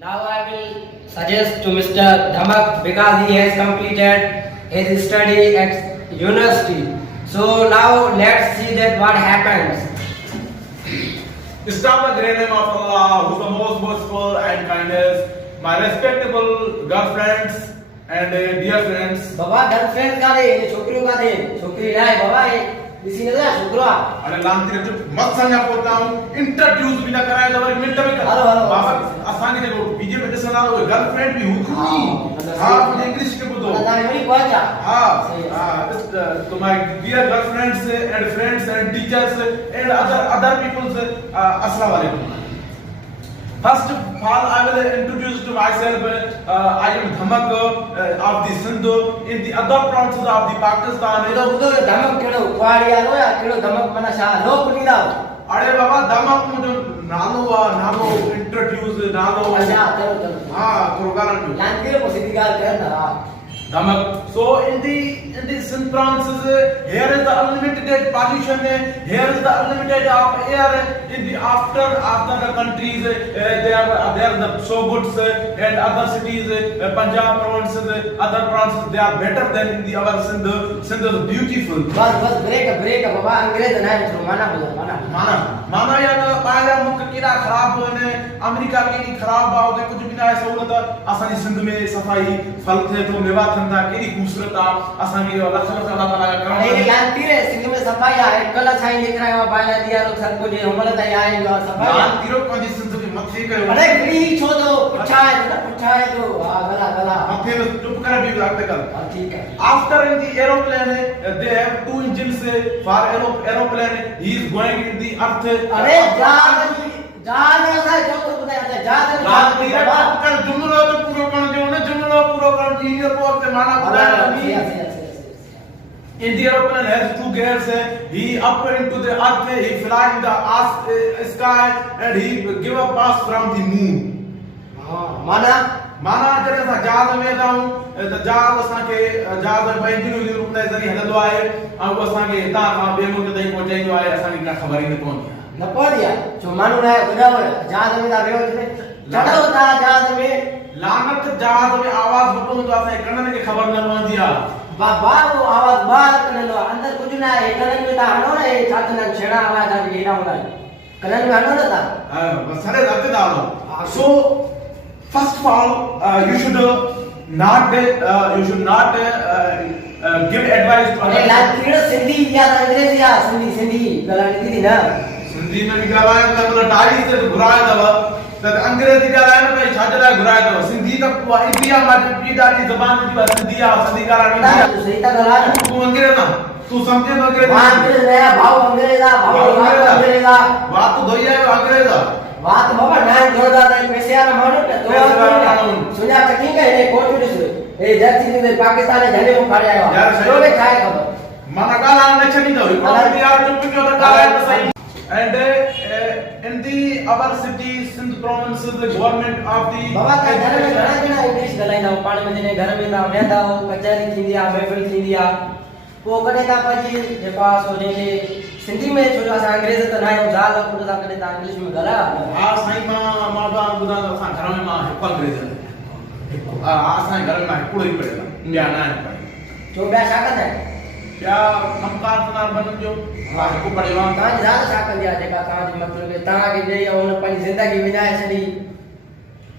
Now I will suggest to Mr. Dhamak because he has completed his study at university. So now let's see that what happens. Start the great name of Allah, who is the most merciful and kindest. My respectable girlfriends and dear friends. बाबा गर्लफ्रेंड का दे, ये छोकरियों का दे, छोकरी ना है बाबा ये किसी ने ना छोकरा. अरे लांती ने मत संज्ञा पोता हूँ इंट्रोड्यूस भी ना कराया तो मिनट में कर. हेलो बाबा आसानी देखो बीजे में जैसे ना वो गर्लफ्रेंड भी हुई थी. हाँ मुझे इंग्लिश के बोलो. ना ये नहीं पहुंचा. हाँ तो my dear girlfriends and friends and teachers and other peoples अस्सलाम वालेकुम. First of all, I will introduce to myself. I am Dhamak of the Sindh in the other provinces of the Pakistan. उधर धमक केड़ो क्वाड़िया लो या केड़ो धमक मना शा लोक नहीं लाओ. अरे बाबा धमक मुझे नालो introduce नालो. अच्छा चलो. हाँ तो गाना. लांती को सीधी गाल करना. Dhamak. So in the Sindh provinces, here is the unlimited pollution, here is the unlimited of air. In the after the countries, they are the so goods and other cities, Punjab provinces, other provinces, they are better than in the our Sindh. Sindh is beautiful. बस break बाबा अंग्रेज ना है तो माना यार पाया मुल्क केड़ा खराब होने अमेरिका केड़ी खराब बाव ते कुछ भी ना सहूलत असानी सिंध में सफाई फल थे तो मेवा थंदा केड़ी खूबसूरत असां के लख लख अल्लाह ताला का करम ये जानती है सिंध में सफाई है कल छाई लिख रहा है बाया दिया रो सर को जे हमल तई आए सफाई जानती रो कोन सिंध के मथे कयो अरे गिरी छो दो पुछाए तो हां गला मथे में चुप कर भी लागते कर ठीक है. after in the aeroplane they have two engines for aeroplane he is going in the earth. अरे जहाज ऐसा जो तो बताया जहाज तेरे बाप का जुमलो तो पूरा कर दो ना जुमलो पूरा कर दिए को ते माना बताया. In the aeroplane has two gears. He up into the earth. He fly in the sky and he give a pass from the moon. माना जरे सा जहाज में दाऊं त जहाज असा के जहाज इंजन जे रूप में जरी हलंदो आहे ऐं असा के हितां खां ॿिए मुल्क ताईं पहुचाईंदो आहे असां खे का ख़बर ई न पवंदी आहे. न पड़िया जो मानू ना बुझावण जहाज में दा वेहो चढ़ो था जहाज में लानत जहाज में आवाज बपंदो असां कनन के ख़बर न पवंदी आहे. बाबा वो आवाज बाहर कनलो अंदर कुछ ना है कनन में ता हणो ना ये छात ना छेड़ा आवाज आ गई ना होना कनन में हणो ना ता बस सरे रते दालो. So first of all you should not give advice to अरे लातीड़ सिंधी या अंग्रेजी या सिंधी गलानी थी ना सिंधी में गलाया त मतलब डाई से घुराया दव त अंग्रेजी गलाया न भाई छाजला घुराया दव सिंधी त इंडिया में पीडाली जबान जी सिंधी आ सिंधी गलानी ना सही ता गला तू अंग्रेज ना तू समझे न अंग्रेज अंग्रेज है भाव अंग्रेजा बात तो दोई है अंग्रेजा बात बाबा नाम जोड़ा दे पैसे आ मानो तो सुना कठी के ने कोट दिस ए जाति ने पाकिस्तान ने झंडे को फाड़े आयो तो ने खाए खबर माना काला ने छनी दो यार चुप क्यों तो काला है सही. And in the our city Sindh province the government of the बाबा का घर में घणा जना इंग्लिश गलाइंदा पाण में ने घर में ता वेंदा कचहरी थींदी आ महफिल थींदी आ पो कने ता पजी जे पास हो जे सिंधी में छोटा सा अंग्रेज त ना हो जाल पुट ता कने ता इंग्लिश में गला हां साईं मां बा बुदा असा घर में मां हिक अंग्रेज असा घर में हिक ही पड़ेगा इंडिया ना है तो बया शा कंदा क्या ममकार तनार बनन जो हिक पड़ेगा ता जाल शा कंदिया जेका ता जी मतलब ता के जे उन पंहिंजी जिंदगी विञाए छडी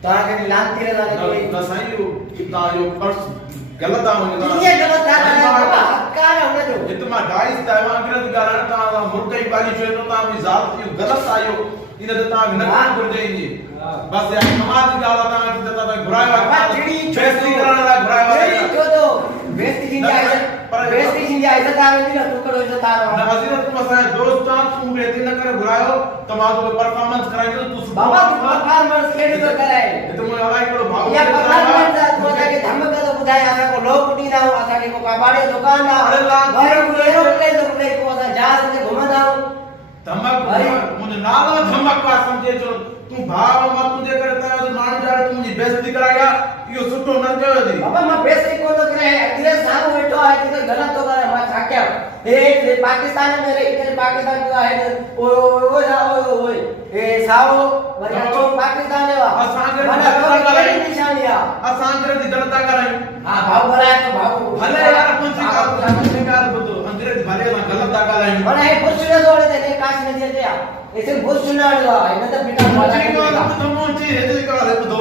ता के लांती रे ता कोई त साईं ता यो पर्स गलत आ वने ये गलत था बाबा कार होने जो जितना डाइस ता अंग्रेज गारण ता मुर्गी वाली जो तो ता भी जात गलत आयो इन ता न कर देंगे बस यार समाज गाला ता घुराया बेइज्जती करने ला घुराया जो तो बेइज्जती जिंदा इज्जत आवे नी तू करो इज्जत आ न हजीरत तुम असा दोस्त तू बेइज्जती न करे घुरायो तमारो परफॉर्मेंस कराई तू बाबा तू परफॉर्मेंस केड़ी तो कराए तो मैं अलाई करो भाव या परफॉर्मेंस तो जाके धमक तो बुधाए आसा को लोग उठी ना आसा के को कबाड़े दुकान ना अरे ला घर को एरोप्लेन तो ले को आसा जहाज से घुमदा धमक मुझे नालो धमक का समझे जो तू भाव मत तुझे करता है तो मान जा तू मुझे बेइज्जती कराएगा यो सुटो न कयो जी बाबा मैं बेइज्जती को तो करे तेरे सामने बैठो है कि गलत तो करे मैं छाक्या ए पाकिस्तान में रे इधर पाकिस्तान जो है ओ ए साओ वरिया तो पाकिस्तान है वा असांजे निशानी आ असां अंग्रेजी गलत था करायूं हां भाऊ बोलाए तो भाऊ भले यार पंहिंजी ॻाल्हि ॿुधो अंग्रेजी भले असां गलत था करायूं पण हे बुश न जोड़े ते काश न दिए ते ऐसे बुश न आड़ो इन त पिटा मुंहिंजी हेतिरी ॻाल्हि ॿुधो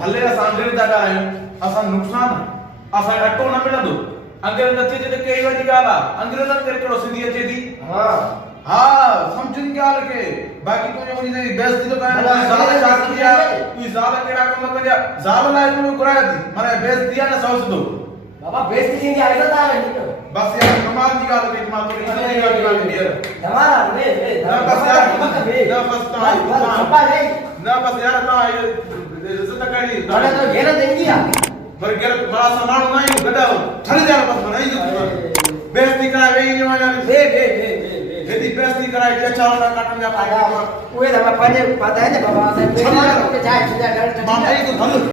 भले असां अंग्रेजी था करायूं असां नुक़सान असां अटो न मिलंदो अंग्रेजी नथी अचे त कहिड़ी वॾी ॻाल्हि आहे अंग्रेज़नि खे हिकिड़ो सिंधी अचे थी हाँ समझिन ॻाल्हि खे बाक़ी तुंहिंजो उनजी बेइज्जती तो कयां ज़ाल छा कंदी आहे तूं ज़ाल कहिड़ा कम कंदी आहे ज़ाल लाइ तूं घुराए थी माना बेइज्जती आहे न सौ सिधो बाबा बेइज्जती थींदी आहे इज़त आहे बस यार कमाल जी ॻाल्हि कई मां तोखे इज़त जी ॻाल्हि कई यार दमारा वे न बस यार न बस न बस यार तव्हां इज़त कहिड़ी हाणे तो घेर देंगी आहे पर घेर बड़ा सा माण्हू न आहियूं गॾा छॾे यार बस न इज़त बेइज्जती कराए वेही न वञा वे हेॾी बेइज्जती कराए के अच्छा वाला काटन जा उहे त पंहिंजे पता आहे न बाबा असां मां